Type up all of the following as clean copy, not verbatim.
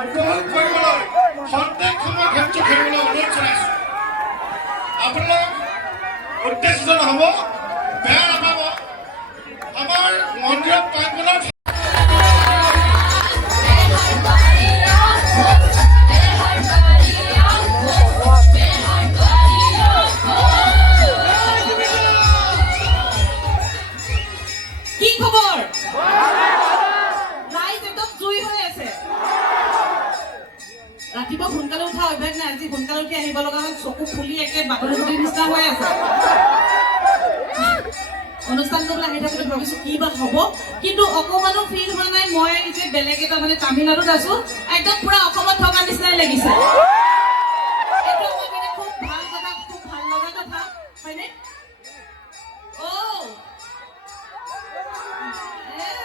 কৰিবলৈ সন্তান সময় ক্ষেত্ৰ খেলিবলৈ অনুৰোধ জনাইছোঁ। আপোনালোক উদ্দেশ্যজন হ'ব, বেয়া নাপাব। আমাৰ মন্দিৰৰ প্ৰাংগণত ৰাতিপুৱা সোনকালে উঠা অভ্যাস নাই, আজি সোনকালে উঠি আহিব লগা হ'ল, চকু ফুলি একে বাকলি গুটিৰ নিচিনা হৈ আছে। অনুষ্ঠান কৰিবলৈ আহি থাকোঁতে ভাবিছোঁ কি বা হ'ব, কিন্তু অকণমানো ফিল হোৱা নাই। মই যে বেলেগ এটা মানে তামিলনাডুত আছোঁ, একদম পুৰা অসমত থকা নিচিনাই লাগিছে। এইটো মানে খুব ভাল কথা, খুব ভাল লগা কথা, হয়নে?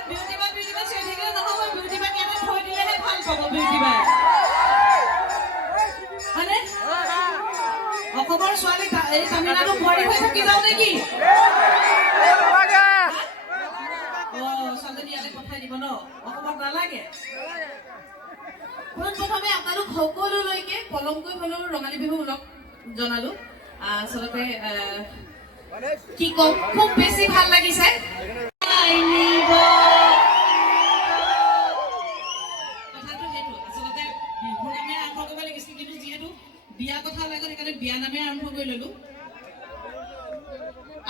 বিউটি বা চিঞৰি থাকিলে নহ'ব, বিউটি বাক ইয়াতে থৈ দিলেহে ভাল পাব বিউটি বাই। অসমৰ ছোৱালী এই তামিলনাডু বোৱাৰী হৈ থাকি যাওঁ নেকি? ছোৱালীজনী ইয়ালৈ পঠাই দিব ন? অসমত নালাগে। পোনপ্ৰথমে আপোনালোক সকলোলৈকে পলমকৈ হ'লেও ৰঙালী বিহু লগ জনালো। আচলতে কি কম, খুব বেছি ভাল লাগিছে। কথাটো সেইটো, আচলতে বিহু নামে আৰম্ভ কৰিব লাগিছিল, কিন্তু যিহেতু বিয়া কথা ওলাই গ'ল সেইকাৰণে বিয়া নামে আৰম্ভ কৰি ল'লো।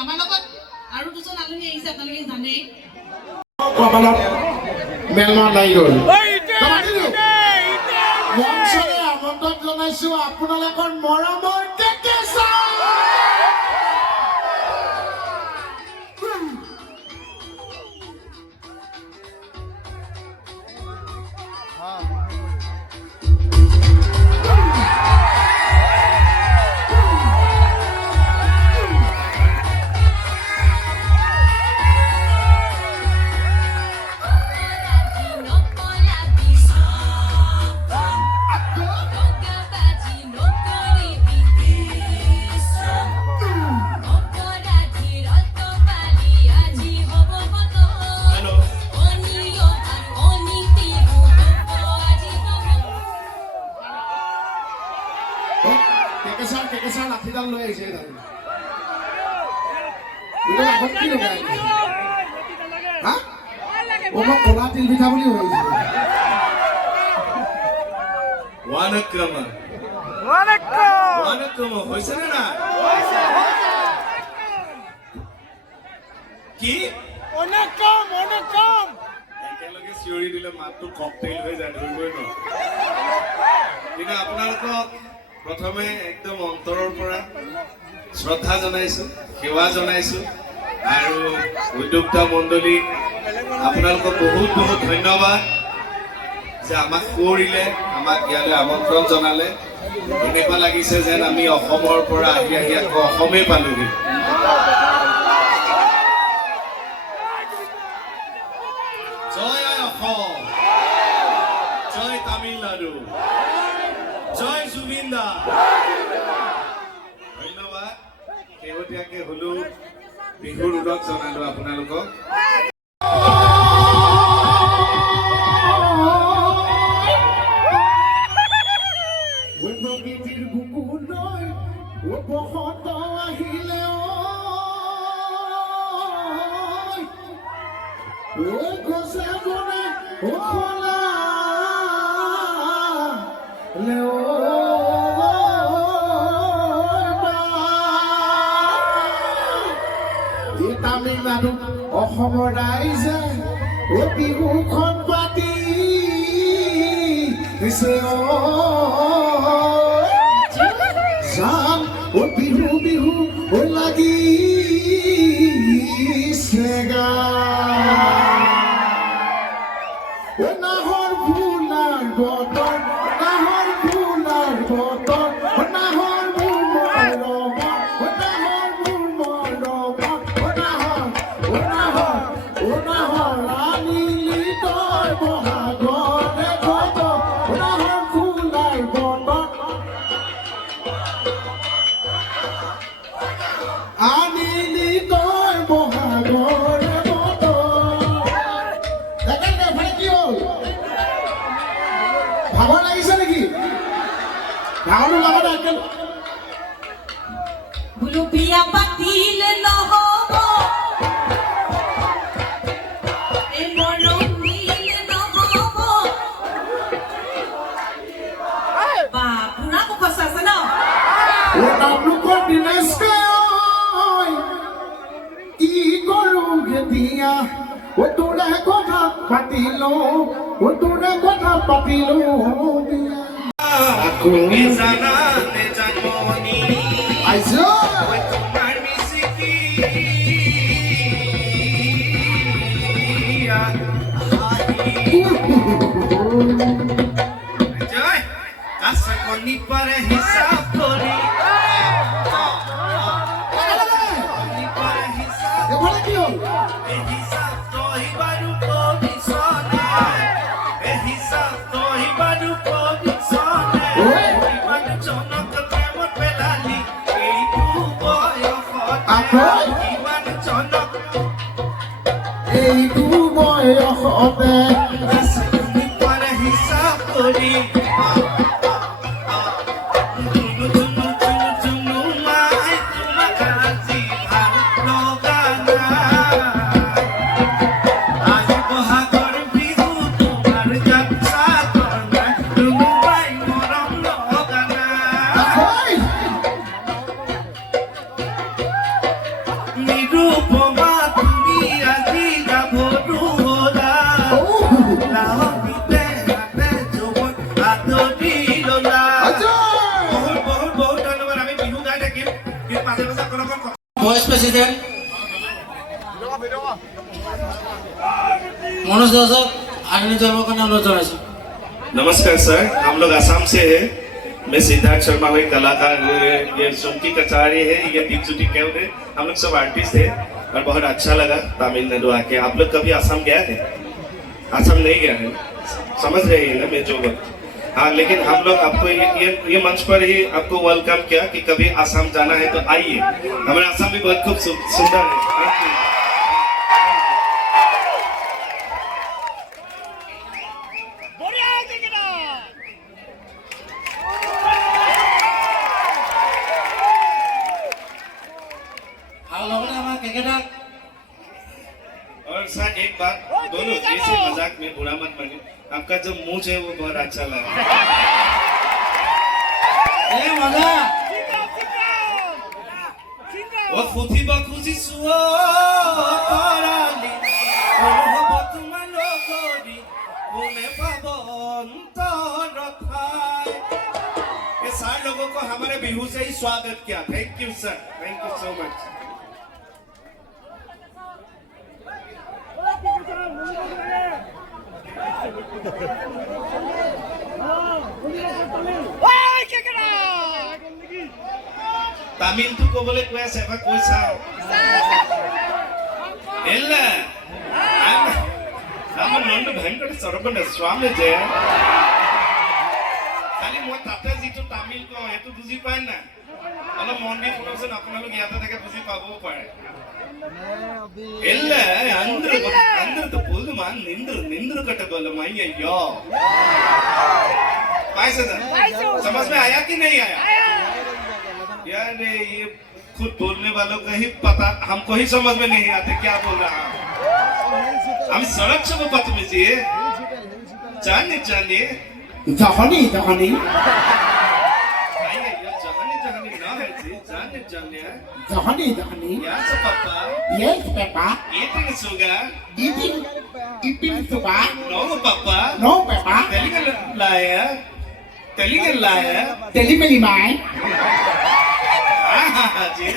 আমাৰ লগত আৰু দুজন আলহী আহিছে, আপোনালোকে জানেই। মেলমান লাগি গ'ল। মঞ্চলৈ আমন্ত্ৰণ জনাইছোঁ আপোনালোকৰ মৰমৰ কেকেচা। কেকেচা লাঠিডাল লৈ আহিছে মই কলা তিল পিঠা বুলি ভাবিছিলো। হৈছেনে না কি একেলগে চিঞৰি দিলে মাতটো ককটেইল হৈ যায়, ধৰিবই নোৱাৰো। কিন্তু আপোনালোকক প্ৰথমে একদম অন্তৰৰ পৰা শ্ৰদ্ধা জনাইছোঁ, সেৱা জনাইছোঁ, আৰু উদ্যোক্তা মণ্ডলীক আপোনালোকক বহুত বহুত ধন্যবাদ যে আমাক কৰিলে, আমাক ইয়ালৈ আমন্ত্ৰণ জনালে। এনেকুৱা লাগিছে যেন আমি অসমৰ পৰা আহি আহি আকৌ অসমেই পালোহি। জয় অসম, জয় তামিলনাডু, জয় জুবিন দা। ধন্যবাদ। শেহতীয়াকৈ হ'লেও বিহুৰ ওলগ জনালো আপোনালোকক। তামিলনাডু অসমৰ ৰাইজে বিহুখন পাতি যাম বিহু বিহু লাগিছে গা নাহৰ ফুলাৰ বতৰ, নাহৰ ফুলাৰ বতৰ, নাহৰ মোৰ মৰমা, নাহৰ মোৰ মৰমা, নাহৰ আনিলি তই বহাগৰে বতৰ, নাহৰ ফুলাৰ বতৰ, আনিলি তই বহাগৰে বতৰ। ডাঙৰটো লগতে একেল বোলো বিয়া পাতিলে নহ'ব এই মৰম দিলে নহ'ব বা পুৰা মুখস্থ আছে ন আপোনালোকৰ দিনেশকে কি কৰোগে দিয়া তোৰে কথা পাতিলো তোৰে কথা পাতিলো বিয়া তুমি জানা নে জানমণি আইজো মই তোমাৰ মিচিকি জয় কাছে কণী পাৰে হিচাপ কৰি কণী পাৰে হিচাপ এফালে কি হ'ল এই হিচাপ তই বাৰু কবিছনে এই হিচাপ তই বাৰু কবিছনে ইমান জনক প্ৰেমত পেলালি এইটো বয়সত ইমান জনক এইটো বয়সতে আছে কণী পাৰে হিচাপ কৰি জুনু জুনু জুনু জুনু মাই তোমাক আজি ভাল লগা নাই আজি বহাগৰ বিহু তোমাৰ যাত্ৰা কৰা জুনু মাই মৰম লগা নাই নিৰূপমা তুমি আজি গাভৰু হ'লা লাহনীতে হাতে যৌৱন আদৰি ল'লা বহুত বহুত বহুত ধন্যবাদ আমি বিহু গাই থাকিম কিন্তু মাজে মাজে আপোনালোকৰ ভাইস প্রেসিडेंट मनोज दासक आगनी जन्म करने अनुरोध जनाइছো नमस्कार सर हम लोग आसाम से हैं मैं सिद्धार्थ शर्मा हूँ कलाकार ये सुमकी कचारी है ये दीपज्योति केव है हम लोग सब आर्टिस्ट हैं और बहुत अच्छा लगा तमिलनाडु आके आप लोग कभी आसाम गया है आसाम नहीं गया है समझ रहे हैं ना मैं जो बोल हाँ लेकिन हम लोग आपको ये मंच पर ही आपको वेलकम किया कि कभी आसाम जाना है तो आइए हमारा आसाम भी बहुत खूब सुंदर है Thank you. আর লগতে আমার ক্রিকেটার और सर एक बात दोनों ऐसे मजाक में बुरा मत मानिए आपका जो मूंछ है वो बहुत अच्छा लगा এ মজা ও ফুটি বা খুশি সুও কৰালি অনুভৱ তোমাৰ লগৰি কোনে পাব অন্তৰ ঠাই ये सारे लोगों को हमारे बिहू से ही स्वागत किया thank you sir thank you so much তামিলটো ক'বলৈ কৈ আছে এবাৰ কৈ চাওঁ ಇಲ್ಲ ನಮ್ಮ নন্দ ভয়ঙ্কর সরবন স্বামী যে খালি মই তাতে যিটো তামিল কওঁ সেইটো বুজি পায় না অলপ মন দি শুনকচোন আপোনালোক ইয়াতে থাকে বুজি পাবও পাৰে ಇಲ್ಲ ಅಂದ್ರದ್ದು ಪುಲ್ಮಾ ನಿಂದ್ರು ಕಟ್ಟಬಲ್ಲಮ್ಮ ಅಯ್ಯೋ पाइसा समझ में आया कि नहीं आया यार ये खुद बोलने वालों का ही पता हमको ही समझ में नहीं आते क्या बोल रहा हम सड़क से वो बदतमीजी है जानिए জহনি জহনি जानिए ना है जी जानिए है জহনি জহনি यार से पापा yes peppa eating sugar eating sugar no papa no peppa telling a liar tell me my ji